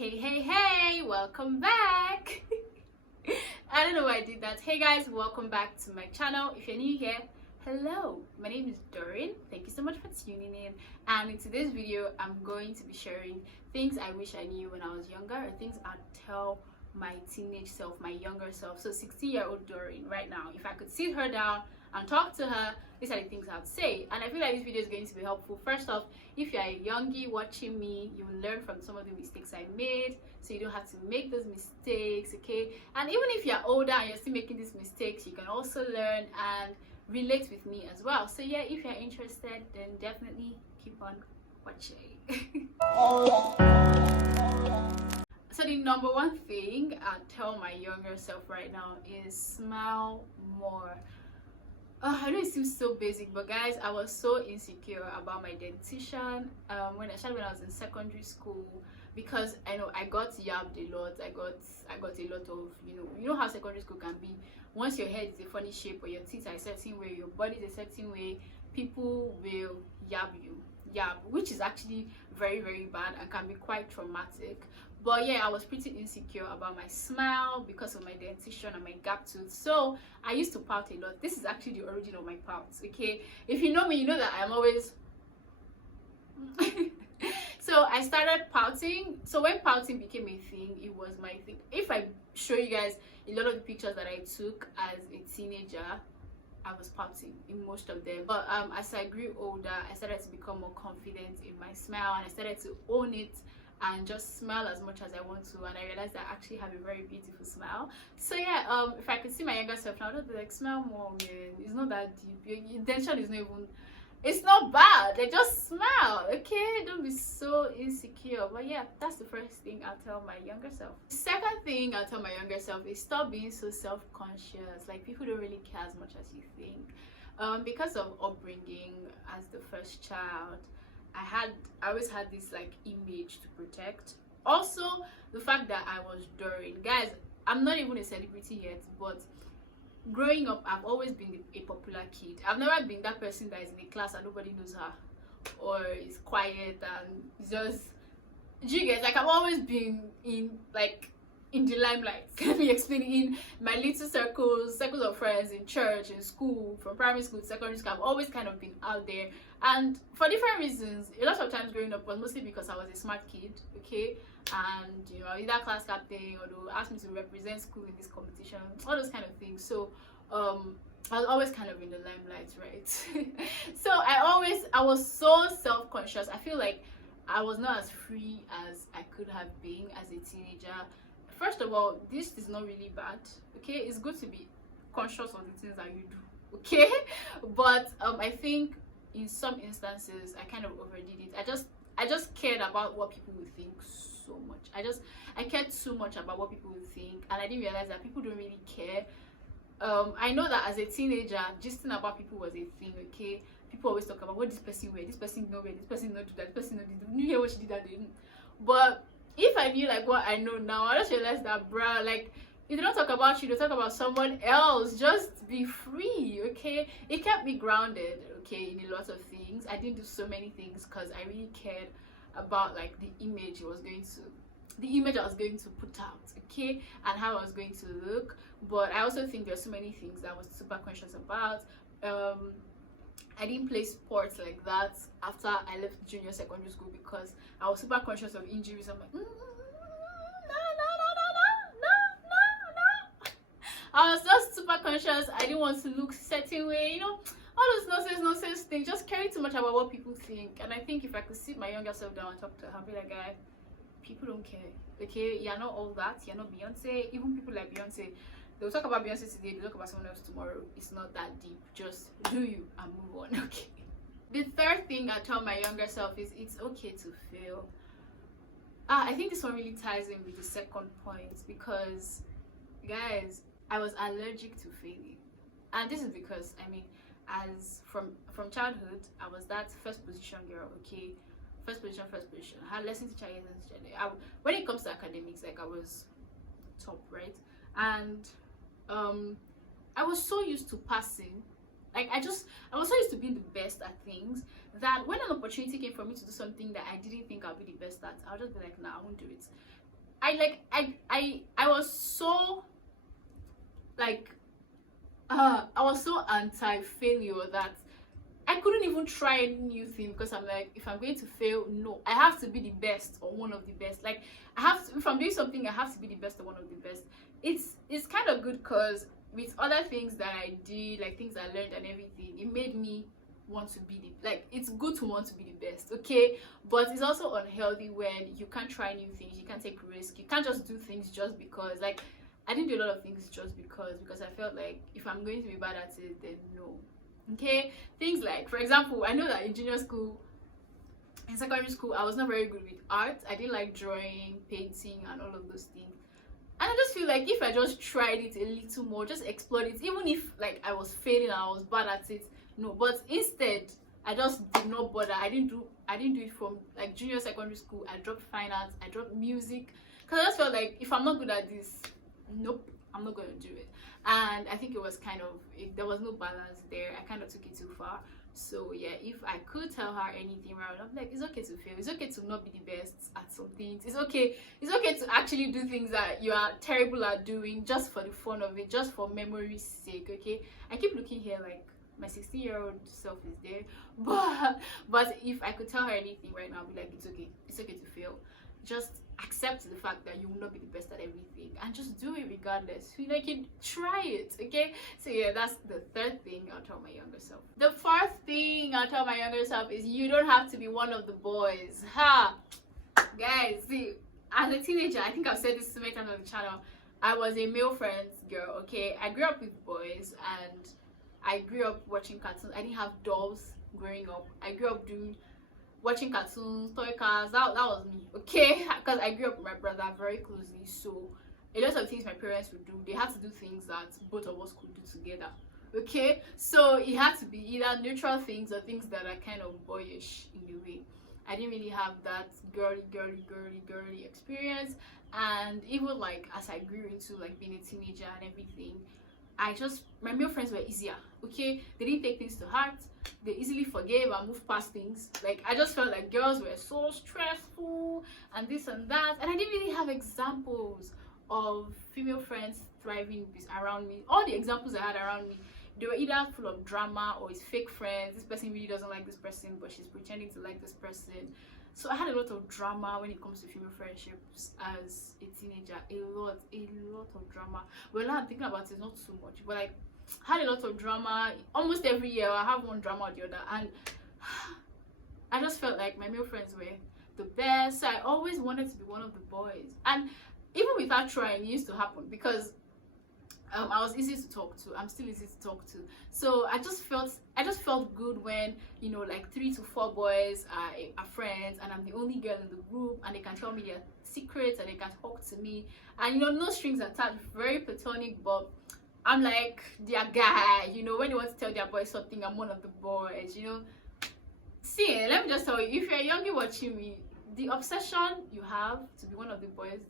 Hey, welcome back. I don't know why I did that. Hey guys, welcome back to my channel. If you're new here, hello, my name is Doreen. Thank you so much for tuning in, and in today's video I'm going to be sharing things I wish I knew when I was younger, or things I'd tell my teenage self, my younger self. So 16-year-old Doreen right now, if I could sit her down and talk to her, these are the things I'd say. And I feel like this video is going to be helpful. First off, if you're a youngie watching me, you will learn from some of the mistakes I made, so you don't have to make those mistakes, okay? And even if you're older and you're still making these mistakes, you can also learn and relate with me as well. So yeah, if you're interested, then definitely keep on watching. So the number one thing I'd tell my younger self right now is smile more. I know it seems so basic, but guys, I was so insecure about my dentition when I was in secondary school, because I know I got yabbed a lot. I got a lot of, you know how secondary school can be. Once your head is a funny shape, or your teeth are a certain way, your body is a certain way, people will yab you, which is actually very, very bad and can be quite traumatic. But yeah, I was pretty insecure about my smile because of my dentition and my gap tooth. So I used to pout a lot. This is actually the origin of my pouts, okay? If you know me, you know that I'm always so I started pouting. So when pouting became a thing, it was my thing. If I show you guys a lot of the pictures that I took as a teenager, I was pouting in most of them. But as I grew older, I started to become more confident in my smile, and I started to own it and just smile as much as I want to, and I realized that I actually have a very beautiful smile. So yeah, if I could see my younger self now, I'd be like, smile more, man. It's not that deep. Your intention is not even, it's not bad. Like, just smile, okay? Don't be so insecure. But yeah, that's the first thing I'll tell my younger self. The second thing I'll tell my younger self is stop being so self-conscious. Like, people don't really care as much as you think. Because of upbringing as the first child, I always had this like image to protect. Also, the fact that I was Doreen. Guys, I'm not even a celebrity yet, but growing up, I've always been a popular kid. I've never been that person that is in a class and nobody knows her, or is quiet and just, do you get, like, I've always been in the limelight. Let me explain. In my little circles of friends, in church, in school, from primary school to secondary school, I've always kind of been out there, and for different reasons. A lot of times growing up was mostly because I was a smart kid, okay, and either class captain, or they'll ask me to represent school in this competition, all those kind of things. So I was always kind of in the limelight, right? So I was so self-conscious. I feel like I was not as free as I could have been as a teenager. First of all, this is not really bad, okay? It's good to be conscious of the things that you do, okay? But I think in some instances I kind of overdid it. I just cared about what people would think so much. I cared too much about what people would think, and I didn't realize that people don't really care. I know that as a teenager, just about people was a thing, okay? People always talk about what this person wear, this person no wear, this person not do that, this person not do that. You hear what she did that day? But if I knew like what I know now, I just realized that, bruh, like, if they don't talk about you, they talk about someone else. Just be free, okay? It kept me grounded, okay, in a lot of things. I didn't do so many things because I really cared about like the image I was going to put out, okay, and how I was going to look. But I also think there's so many things that I was super conscious about. I didn't play sports like that after I left junior secondary school because I was super conscious of injuries. I'm like, no. I was just super conscious. I didn't want to look certain way, all those nonsense things. Just caring too much about what people think. And I think if I could sit my younger self down and talk to her, I'd be like, guy, people don't care, okay? You're not all that. You're not Beyonce. Even people like Beyonce, they'll talk about Beyonce today, they'll talk about someone else tomorrow. It's not that deep. Just do you and move on, okay? The third thing I tell my younger self is it's okay to fail. I think this one really ties in with the second point, because, guys, I was allergic to failing. And this is because, as from childhood, I was that first position girl, okay? First position. I had lesson teacher. When it comes to academics, like, I was top, right? And I was so used to passing. Like, I was so used to being the best at things that when an opportunity came for me to do something that I didn't think I'd be the best at, I'll just be like, nah, I won't do it. I was so like I was so anti-failure that I couldn't even try any new thing, because I'm like, if I'm going to fail, no, I have to be the best or one of the best. Like, I have to, if I'm doing something, I have to be the best or one of the best. It's kind of good, because with other things that I did, like things I learned and everything, it made me want to be the, like, it's good to want to be the best, okay? But it's also unhealthy when you can't try new things, you can't take risks, you can't just do things just because. Like, I didn't do a lot of things just because I felt like if I'm going to be bad at it, then no. Okay, things like, for example, I know that in junior school, in secondary school, I was not very good with art. I didn't like drawing, painting, and all of those things. And I just feel like if I just tried it a little more, just explored it, even if like I was failing and I was bad at it, no. But instead, I just did not bother. I didn't do it from like junior secondary school. I dropped fine arts, I dropped music, because I just felt like if I'm not good at this, nope, I'm not going to do it. And I think it was kind of, there was no balance there. I kind of took it too far. So yeah, if I could tell her anything right, I'm like, it's okay to fail, it's okay to not be the best at some things, it's okay to actually do things that you are terrible at doing, just for the fun of it, just for memory's sake. Okay, I keep looking here like my 16-year-old self is there, but if I could tell her anything right now, I'd be like, it's okay to fail. Just accept the fact that you will not be the best at everything, and just do it regardless. You like it, try it. Okay, so yeah, that's the third thing I'll tell my younger self. The fourth thing I'll tell my younger self is you don't have to be one of the boys. Guys, see, as a teenager, I think I've said this so many times on the channel, I was a male friends girl. Okay, I grew up with boys, and I grew up watching cartoons. I didn't have dolls growing up. I grew up watching cartoons, toy cars. That was me, okay? Because I grew up with my brother very closely, so a lot of things my parents would do, they had to do things that both of us could do together, okay? So it had to be either neutral things or things that are kind of boyish in a way. I didn't really have that girly experience. And even like as I grew into like being a teenager and everything, my male friends were easier, okay? They didn't take things to heart. They easily forgave and moved past things. Like, I just felt like girls were so stressful and this and that, and I didn't really have examples of female friends thriving around me. All the examples I had around me, they were either full of drama or it's fake friends. This person really doesn't like this person, but she's pretending to like this person. So I had a lot of drama when it comes to female friendships as a teenager. A lot of drama. Well, now I'm thinking about it, not too much, but like, I had a lot of drama. Almost every year I have one drama or the other, and I just felt like my male friends were the best. So I always wanted to be one of the boys, and even without trying, it used to happen, because I was easy to talk to. I'm still easy to talk to. So I just felt good when, you know, like 3 to 4 boys are friends, and I'm the only girl in the group, and they can tell me their secrets and they can talk to me, and you know, no strings attached, very platonic, but I'm like their guy. You know, when they want to tell their boys something, I'm one of the boys, you know. See, let me just tell you, if you're a youngie watching me, the obsession you have to be one of the boys,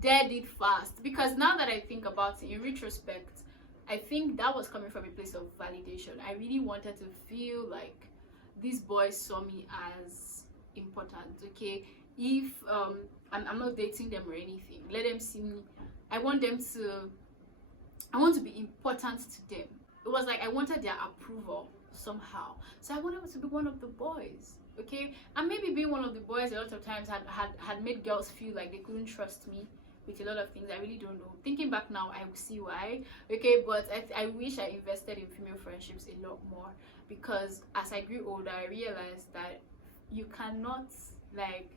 dead it fast. Because now that I think about it in retrospect, I think that was coming from a place of validation. I really wanted to feel like these boys saw me as important, okay? If I'm not dating them or anything, let them see me. I want to be important to them. It was like I wanted their approval somehow, so I wanted to be one of the boys, okay? And maybe being one of the boys a lot of times had made girls feel like they couldn't trust me with a lot of things. I really don't know. Thinking back now, I see why, okay? But I wish I invested in female friendships a lot more, because as I grew older, I realized that you cannot, like,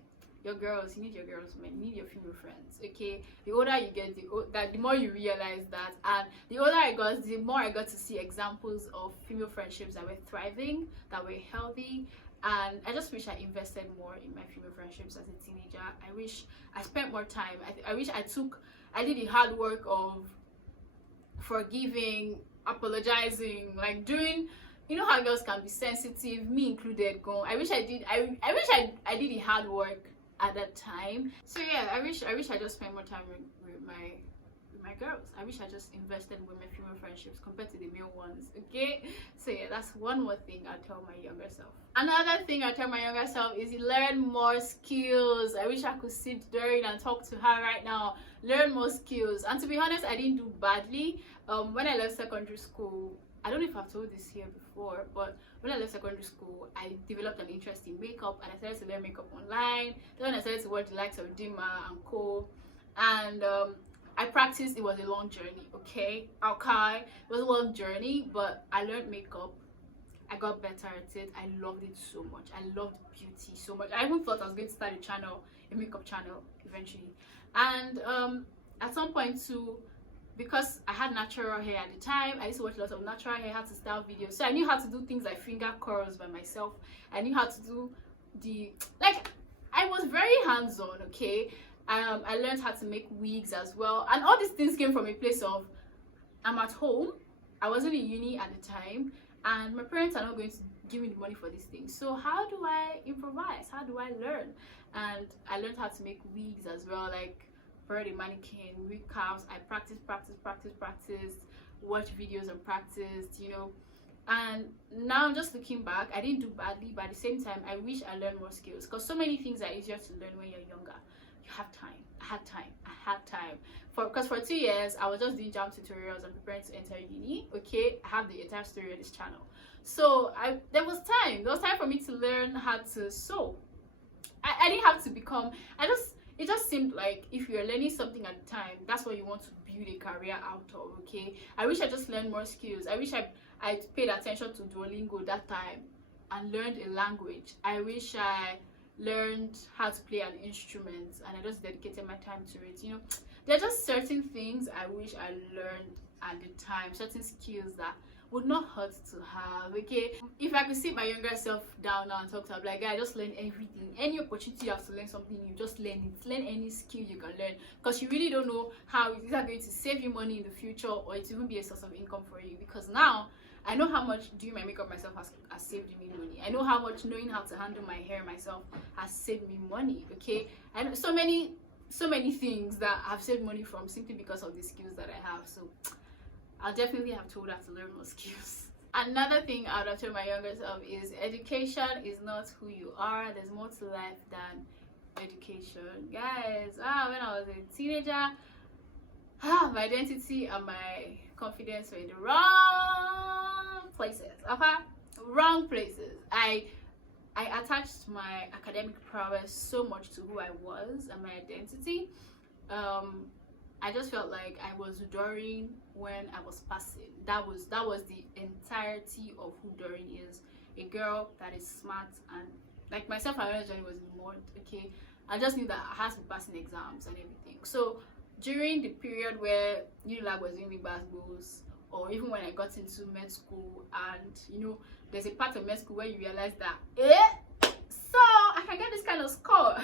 your girls, you need your girls, man, you need your female friends, okay? The older you get, the more you realize that. And the older I got, the more I got to see examples of female friendships that were thriving, that were healthy. And I just wish I invested more in my female friendships as a teenager. I wish I spent more time. I wish I did the hard work of forgiving, apologizing, like doing, you know how girls can be sensitive, me included. I wish I did the hard work at that time. So yeah, I wish I just spent more time with with my girls. I wish I just invested with my female friendships compared to the male ones. Okay, so yeah, that's one more thing I'll tell my younger self. Another thing I tell my younger self is learn more skills. I wish I could sit Doreen and talk to her right now. Learn more skills. And to be honest, I didn't do badly. When I left secondary school, I don't know if I've told this here before, but when I left secondary school, I developed an interest in makeup, and I started to learn makeup online. Then I started to watch the likes of Dima and Co. And I practiced. It was a long journey, okay? It was a long journey, but I learned makeup. I got better at it. I loved it so much. I loved beauty so much. I even thought I was going to start a makeup channel eventually. And at some point too, because I had natural hair at the time, I used to watch a lot of natural hair, how to style videos. So I knew how to do things like finger curls by myself. I knew how to do I was very hands-on, okay? I learned how to make wigs as well. And all these things came from a place of, I'm at home. I wasn't in uni at the time, and my parents are not going to give me the money for these things. So how do I improvise? How do I learn? And I learned how to make wigs as well, like for the mannequin, wig caps. I practiced, watched videos and practiced, you know. And now just looking back, I didn't do badly, but at the same time, I wish I learned more skills, because so many things are easier to learn when you're younger. You have time. I had time. Because for 2 years, I was just doing jam tutorials and preparing to enter uni. Okay, I have the entire story of this channel. So there was time for me to learn how to sew. I didn't have to become, it just seemed like if you're learning something at the time, that's what you want to build a career out of, okay? I wish I just learned more skills. I wish I paid attention to Duolingo that time and learned a language. I wish I learned how to play an instrument and I just dedicated my time to it, you know. There are just certain things I wish I learned at the time, certain skills that would not hurt to have, okay? If I could sit my younger self down now and talk to her, like, guys, just learn everything. Any opportunity you have to learn something new, just learn it. Learn any skill you can learn, because you really don't know how it is going to save you money in the future, or it will even be a source of income for you. Because now I know how much doing my makeup myself has saved me money. I know how much knowing how to handle my hair myself has saved me money, okay? And so many things that I've saved money from simply because of the skills that I have. So I'll definitely have told her to learn more skills. Another thing I would have told my younger self is education is not who you are. There's more to life than education, guys. When I was a teenager, my identity and my confidence were in the wrong places. Okay, wrong places. I attached my academic prowess so much to who I was and my identity. I just felt like I was Doreen when I was passing. That was the entirety of who Doreen is. A girl that is smart, and like my self-awareness journey was more okay. I just knew that I had to be passing exams and everything. So during the period where Unilab was doing me basketballs, or even when I got into med school, and you know, there's a part of med school where you realize that so I can get this kind of score.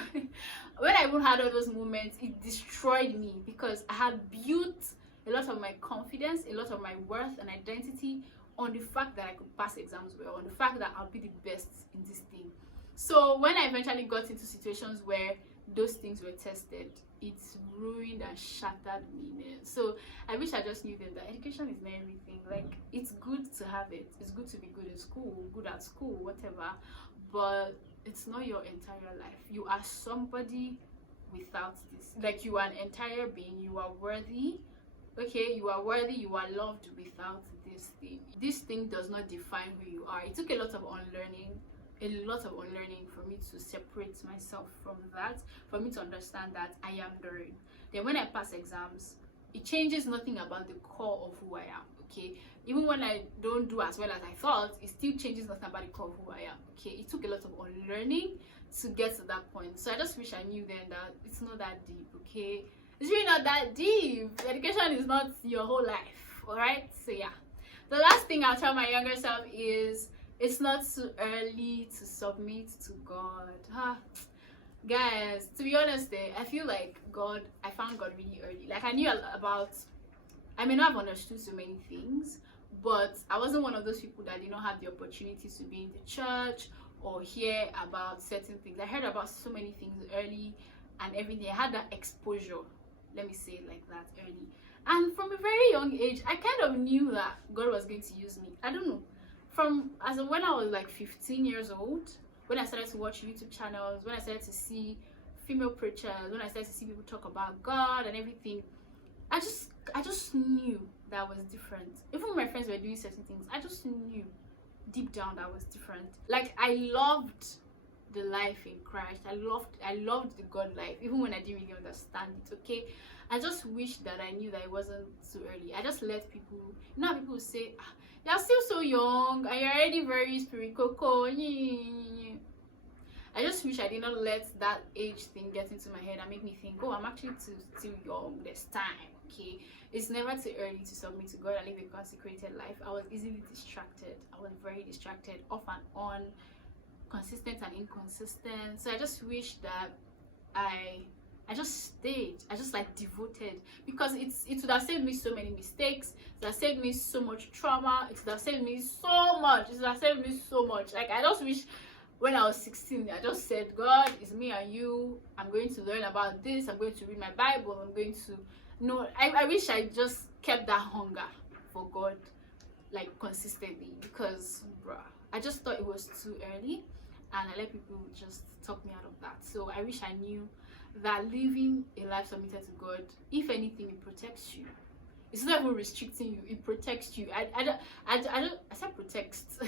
When I even had all those moments, it destroyed me, because I had built a lot of my confidence, a lot of my worth and identity on the fact that I could pass exams well, on the fact that I'll be the best in this thing. So when I eventually got into situations where those things were tested, it ruined and shattered me, man. So I wish I just knew then that education is not everything. Like, it's good to have it, it's good to be good in school, good at school, whatever, but it's not your entire life. You are somebody without this. Like, you are an entire being. You are worthy, okay? You are worthy, you are loved without this thing. This thing does not define who you are. It took a lot of unlearning for me to separate myself from that, for me to understand that I am Doreen. Then when I pass exams, it changes nothing about the core of who I am, okay? Even when I don't do as well as I thought, it still changes nothing about the core of who I am, okay? It took a lot of unlearning to get to that point. So I just wish I knew then that it's not that deep, okay? It's really not that deep. Education is not your whole life, all right? So yeah, the last thing I'll tell my younger self is it's not too early to submit to God. Guys, to be honest, I feel like I found God really early. Like, I knew about, I may not have understood so many things, but I wasn't one of those people that did not have the opportunity to be in the church or hear about certain things. I heard about so many things early and everything. I had that exposure, let me say it like that, early. And from a very young age, I kind of knew that God was going to use me. I don't know. From as of when I was like 15 years old, when I started to watch YouTube channels, when I started to see female preachers, when I started to see people talk about God and everything, I just knew that was different. Even when my friends were doing certain things, I just knew deep down that was different. Like, I loved the life in Christ. I loved the God life, even when I didn't really understand it. Okay, I just wish that I knew that it wasn't too early. I just let people, you know how people say, ah, you're still so young and you're already very spiritual. I just wish I did not let that age thing get into my head and make me think, oh, I'm actually too young, there's time. Okay, it's never too early to submit to God and live a consecrated life. I was easily distracted. I was very distracted, off and on, consistent and inconsistent. So I just wish that I just stayed. I just like devoted, because it would have saved me so many mistakes. It would have saved me so much trauma. It would have saved me so much. It would have saved me so much. Like, I just wish when I was 16, I just said, God, it's me and you. I'm going to learn about this. I'm going to read my Bible. I'm going to I wish I just kept that hunger for God, like, consistently, because bruh, I just thought it was too early, and I let people just talk me out of that. So I wish I knew that living a life submitted to God, if anything, it protects you. It's not even restricting you, it protects you. I said protects.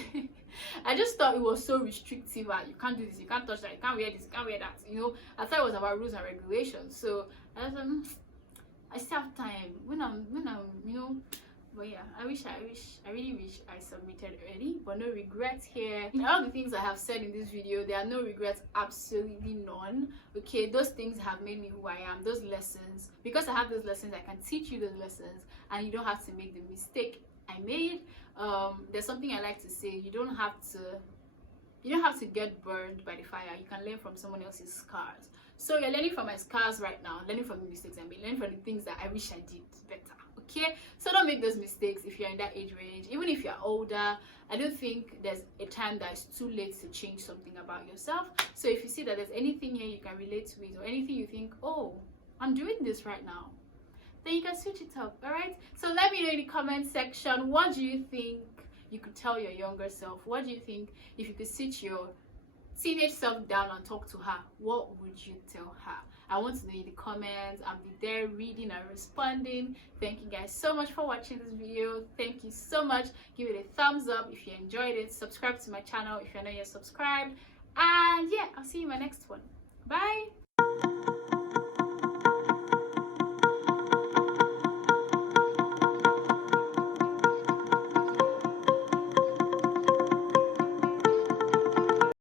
I just thought it was so restrictive. You can't do this, you can't touch that, you can't wear this, you can't wear that. You know, I thought it was about rules and regulations. So I just I still have time when I'm you know. But yeah, I really wish I submitted early, but no regrets here. In all the things I have said in this video, there are no regrets, absolutely none. Okay, those things have made me who I am. Those lessons, because I have those lessons, I can teach you those lessons, and you don't have to make the mistake I made. There's something I like to say: you don't have to get burned by the fire. You can learn from someone else's scars. So you're learning from my scars right now, learning from the mistakes I made, learning from the things that I wish I did better. Okay, so don't make those mistakes if you're in that age range. Even if you're older, I don't think there's a time that it's too late to change something about yourself. So if you see that there's anything here you can relate to it, or anything you think, oh, I'm doing this right now, then you can switch it up. All right, so let me know in the comment section, what do you think you could tell your younger self? What do you think, if you could sit your teenage self down and talk to her, what would you tell her? I want to know in the comments. I'll be there reading and responding. Thank you guys so much for watching this video. Thank you so much. Give it a thumbs up if you enjoyed it. Subscribe to my channel if you're not yet subscribed. And yeah, I'll see you in my next one. Bye.